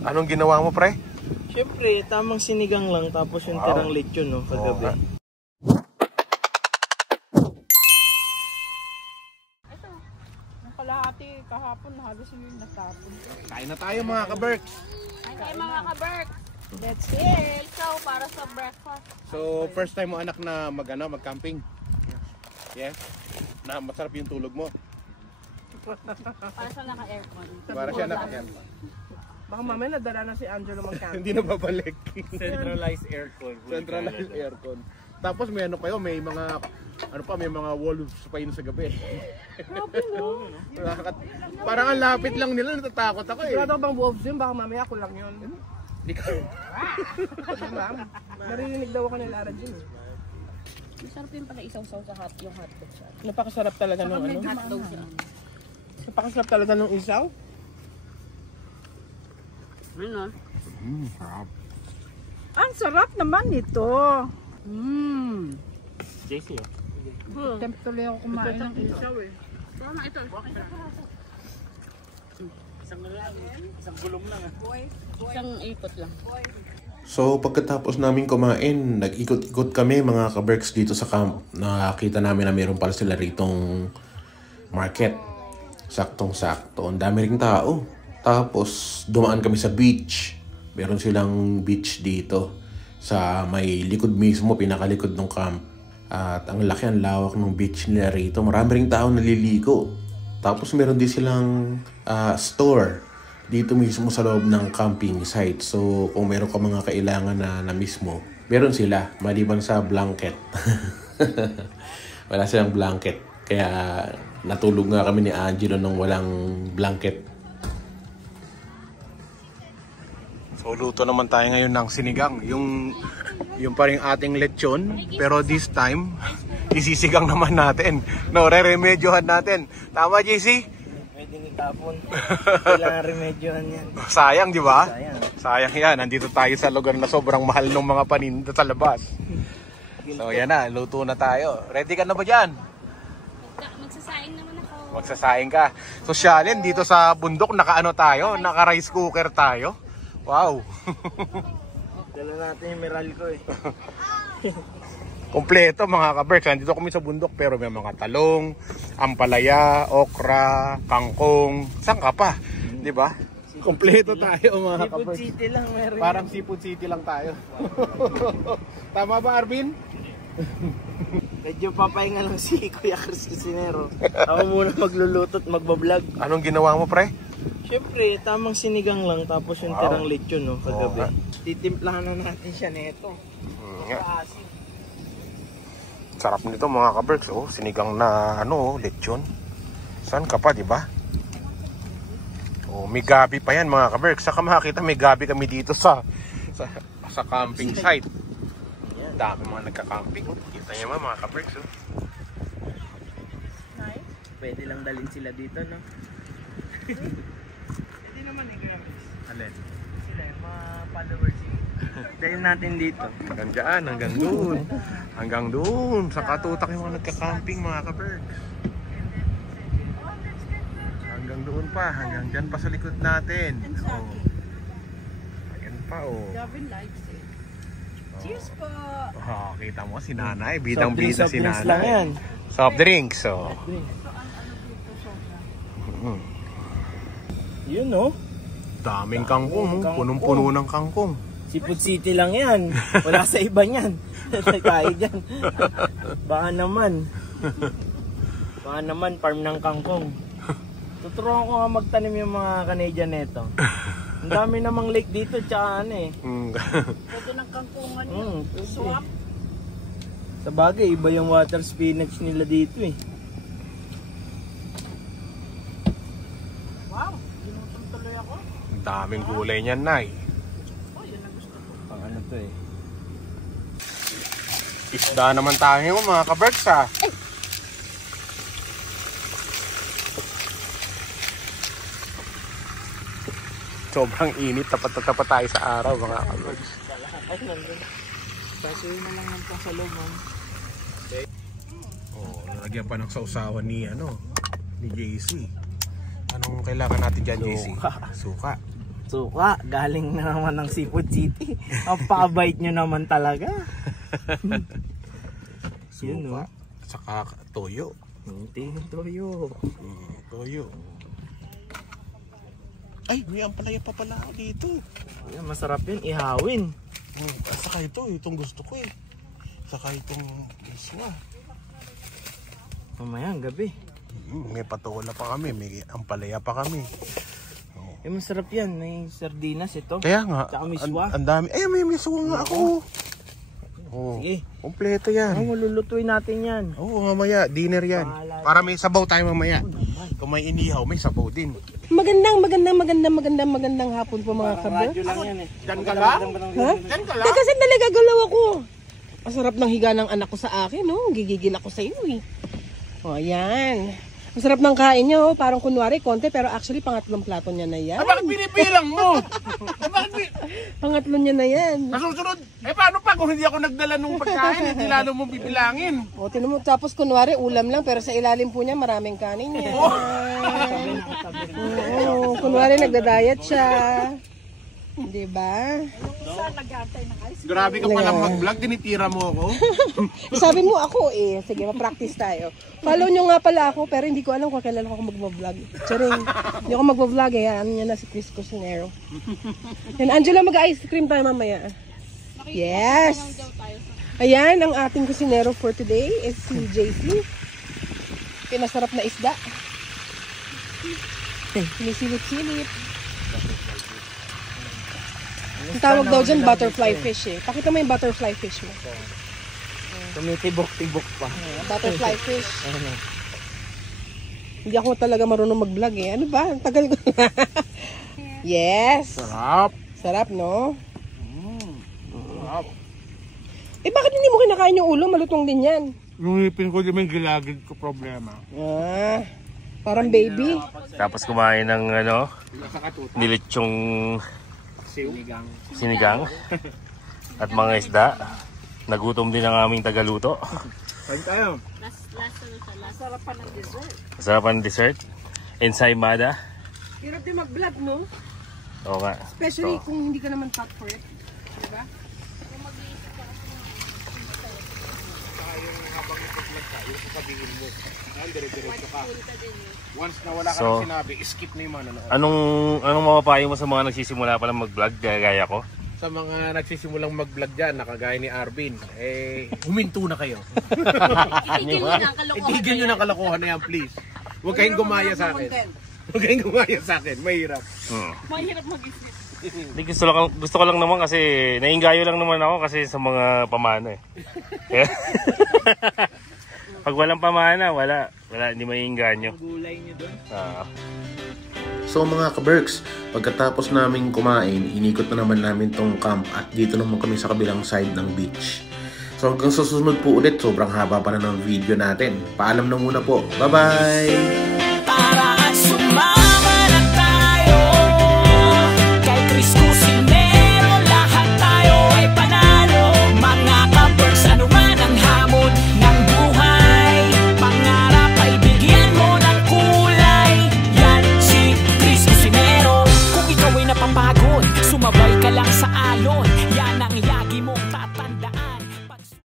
Anong ginawa mo, pre? Siyempre, tamang sinigang lang tapos yung tirang lechon, no, kagabi. Ito, yung kalahati kahapon, halos yung natapon. Kain na tayo mga ka-Berks. Kain tayo mga ka-Berk. Let's eat. Ikaw para sa breakfast. So, first time mo anak na mag-camping? Yes? Na masarap yung tulog mo? Para sa naka-aircon. Para siya naka-aircon. Baka mamaya nadala na si Angelo mag-camping. Hindi na babalik. Centralized aircon. Centralized aircon. Tapos may ano kayo, may mga may mga wolves pa yun sa gabi. Parang ang lapit lang nila, natatakot ako eh. Sigurado bang wolves yun? Baka mamaya ako lang yun. Ikaw. Narinig daw ako nila Ara dyan. Masarap yung pala isaw-saw sa yung hotdog siya. Napakasarap talaga nung ano. Hotdog siya. Napakasarap talaga nung isaw. Ano? Sarap. Ang sarap naman nito. JC Tempt tuloy ako kumain ng isaw eh. Tama ito. Isang gulong lang Isang ikot lang. So pagkatapos namin kumain, nag-ikot-ikot kami mga ka-Berks dito sa camp. Nakakita namin na mayroon pala sila ritong market. Saktong-sakto. Ang dami ring tao. Tapos dumaan kami sa beach. Meron silang beach dito. Sa may likod mismo, pinakalikod ng camp. At ang laki, ang lawak ng beach nila rito. Marami ring tao naliligo. Tapos meron din silang store dito mismo sa loob ng camping site. So kung meron ka mga kailangan na mismo, meron sila maliban sa blanket. Wala silang blanket. Kaya natulog nga kami ni Angelo nang walang blanket. So luto naman tayo ngayon ng sinigang. Yung pa rin ating lechon. Pero this time, isisigang naman natin. No, re-remedyohan natin. Tama, JC? Pwedeng itapon. Kailangan remedyohan yan. Sayang, di ba? Sayang. Sayang yan. Nandito tayo sa lugar na sobrang mahal ng mga paninda sa labas. So yan na, luto na tayo. Ready ka na ba dyan? Magsasaing naman ako. Magsasaing ka. So Shalin, dito sa bundok, naka-ano tayo? Naka-rice cooker tayo. Wow! Dala natin yung Meralco eh. Kompleto mga ka-Berks. Nandito kami sa bundok pero may mga talong, ampalaya, okra, kangkong. Saan ka pa? Di ba? Kompleto tayo mga Seafood ka-Berks. City lang meron. Parang Seafood City lang tayo. Tama ba, Arvin? Medyo papahinga lang si Kuya Chris Cusinero. Ako muna magluluto at magbablog. Anong ginawa mo, pre? Siyempre, tamang sinigang lang tapos yung tirang lechon, no, kagabi. Oo. Titimplahan na natin siya nito. Sarap nito mga ka-Berks. Oh, sinigang na lechon. Saan ka pa, di ba? Oh, may gabi pa yan mga ka-Berks. Saka makakita may gabi kami dito sa camping site. Dami mga nagka-camping. Kita niyo mga ka-Berks. Oh. Pwede lang dalhin sila dito, no? Pwede naman eh, Gramis. Alin? Sila yung mga followers eh. Dalhin natin dito. Hanggang dyan, hanggang doon. Hanggang doon. Sa katutak yung mga nagka-camping mga ka-Berks. Hanggang doon pa. Hanggang dyan pa sa likod natin. Oh. Ayan pa oh. Gavin likes it. Cheers po! Oh, kita mo si nanay. Bidang-bida si nanay. lang yan. Soft drinks. So. Yun, no? Daming kangkong. Punong-puno ng kangkong. Seafood City lang yan. Wala sa iba niyan. Tayo dyan. Baka naman. Baka naman, farm ng kangkong. Tuturuan ko nga magtanim yung mga Canadian neto. Ang dami namang lake dito, tsaka ano eh. Pwede ng kangkungan yun. Swap. Sa bagay, iba yung water spinach nila dito eh. Wow, ginutom tuloy ako. Daming gulay niyan, Nay. Oh, yun ang gusto ko. Pang ano to eh. Isda naman tayo mga ka-Berks ha. Sobrang init, tapat tayo sa araw mga ka-Berks. Ay, nandun. Pasuyin na lang ng pasalubong. Oh, nalagyan pa ng sausawan ni JC. Anong kailangan natin dyan, JC? Suka. Suka. Suka, galing na naman ng Seafood City. Ang pakabait nyo naman talaga. Yun, no? Saka toyo. Toyo. Toyo. Ay, may ampalaya pa pala ako dito. Ayan, masarap yun, ihawin. Saka itong gusto ko eh. Saka itong iswa. Mamaya, gabi. May patola pa kami, may ampalaya pa kami. Masarap yan, may sardinas ito. Kaya nga, Tsaka miswa. ang dami. Ay, may miswa nga ako. Sige. Kompleto yan. Lulutuin natin yan. Mamaya, dinner yan. Para may sabaw tayo mamaya. Kung may inihaw, may sabaw din. Magandang hapon po mga kabreks. Radyo lang yan eh. Diyan ka lang? Ha? Teka, sandali, gagalaw ako. Masarap ng higa ng anak ko sa akin, no? Gigigil ako sa iyo, eh. O, yan. Masarap ng kain niya, oh. Parang kunwari, konti, pero actually, pangatlong plato niya na yan. Bakit pinipilang mo? Pangatlo niya na yan. Nasusunod, paano pa kung hindi ako nagdala nung pagkain, hindi lalo mong bibilangin. O, tinan mo, tapos kunwari, ulam lang, pero sa ilalim po niya, maraming kanin niya. Oo, kunwari, nagda-diet siya. Diba? Grabe ka palang mag-vlog, tinitira mo ako. Sabi mo ako eh. Sige, ma-practice tayo. Follow nyo nga pala ako, pero hindi ko alam kung kailan ako mag-vlog. Charing, hindi ako mag-vlog eh. Ano niya na si Chris Cusinero. And Angela, mag-ice cream tayo mamaya. Yes! Ayan, ang ating kusinero for today is si JC. Pinasarap na isda. Sinisilip-silip. Ang tawag daw dyan, butterfly fish eh. Pakita mo yung butterfly fish mo. Tumitibok-tibok pa. Butterfly fish. Hindi ako talaga marunong mag-vlog eh. Ano ba? Ang tagal ko. Yes! Sarap. Sarap, no? Sarap. Eh, bakit hindi mo kinakain yung ulo? Malutong din yan. Yung ipin ko yung gilagid ko problema. Ah, parang baby. Tapos kumain ng nilitsyong sinigang at mga isda. Nagutom din ang aming tagaluto. Kain tayo. Masarap ang dessert. Ensaymada. Hirap din mag-vlog, no? Oo nga. Especially kung hindi ka naman top for it. Diba? Once na wala ka nang sinabi, skip na yung mga nanonood. Anong mapapayo mo sa mga nagsisimula pa lang mag-vlog gaya ko? Sa mga nagsisimulang mag-vlog dyan, nakagaya ni Arvin, huminto na kayo. Itigil nyo ng kalokohan na yan, please. Huwag kayong gumaya sa akin. Huwag kayong gumaya sa akin, mahirap. Mahirap mag-isip. Hindi, gusto ko lang naman kasi naingayo lang naman ako kasi sa mga pamana eh. Pag walang pamana, wala, hindi maiinganyo. Gulay nyo doon. So mga ka-Berks, pagkatapos namin kumain, inikot na naman namin tong camp at dito naman kami sa kabilang side ng beach. So hanggang sa susunod po ulit, sobrang haba pa na ng video natin. Paalam na muna po. Bye-bye!